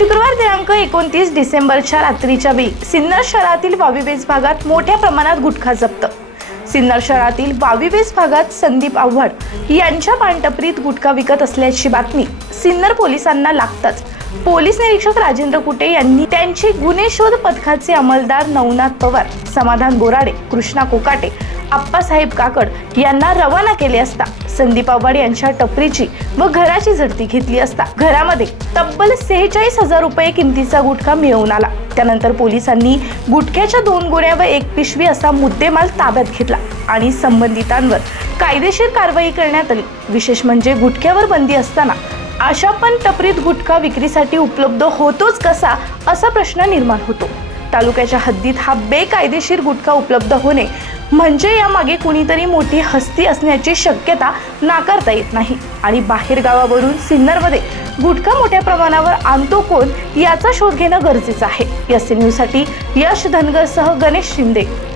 शुक्रवार दिनांक एकोणतीस डिसेंबरच्या रात्रीच्या वेळी सिन्नर शहरातील वावीबेस भागात मोठ्या प्रमाणात गुटखा जप्त. सिन्नर शहरातील वावीबेस भागात संदीप आव्हाड यांच्या पानटपरीत गुटखा विकत असल्याची बातमी सिन्नर पोलिसांना लागताच. पोलीस निरीक्षक राजेंद्र कुटे यांनी त्यांचे गुन्हे शोध पथकाचे अंमलदार नवनाथ पवार समाधान बोराडे कृष्णा कोकाटे आप्पासाहेब काकड यांना रवाना केले असता संदीप आव्हाड यांच्या टपरीची व घराची झडती घेतली असता घरामध्ये तब्बल सेहेचाळीस हजार रुपये किमतीचा गुटखा मिळवून आला. त्यानंतर पोलिसांनी गुटख्याच्या दोन गोण्या व एक पिशवी असा मुद्देमाल ताब्यात घेतला आणि संबंधितांवर कायदेशीर कारवाई करण्यात आली. विशेष म्हणजे गुटख्यावर बंदी असताना अशा पण टपरीत गुटखा विक्रीसाठी उपलब्ध होतोच कसा असा प्रश्न निर्माण होतो. तालुक्याच्या हद्दीत हा बेकायदेशीर गुटखा उपलब्ध होणे म्हणजे यामागे कुणीतरी मोठी हस्ती असण्याची शक्यता नाकारता येत नाही. आणि बाहेर गावावरून सिन्नरमध्ये गुटखा मोठ्या प्रमाणावर आणतो कोण याचा शोध घेणं गरजेचं आहे. एस न्यूजसाठी यश धनगरसह गणेश शिंदे.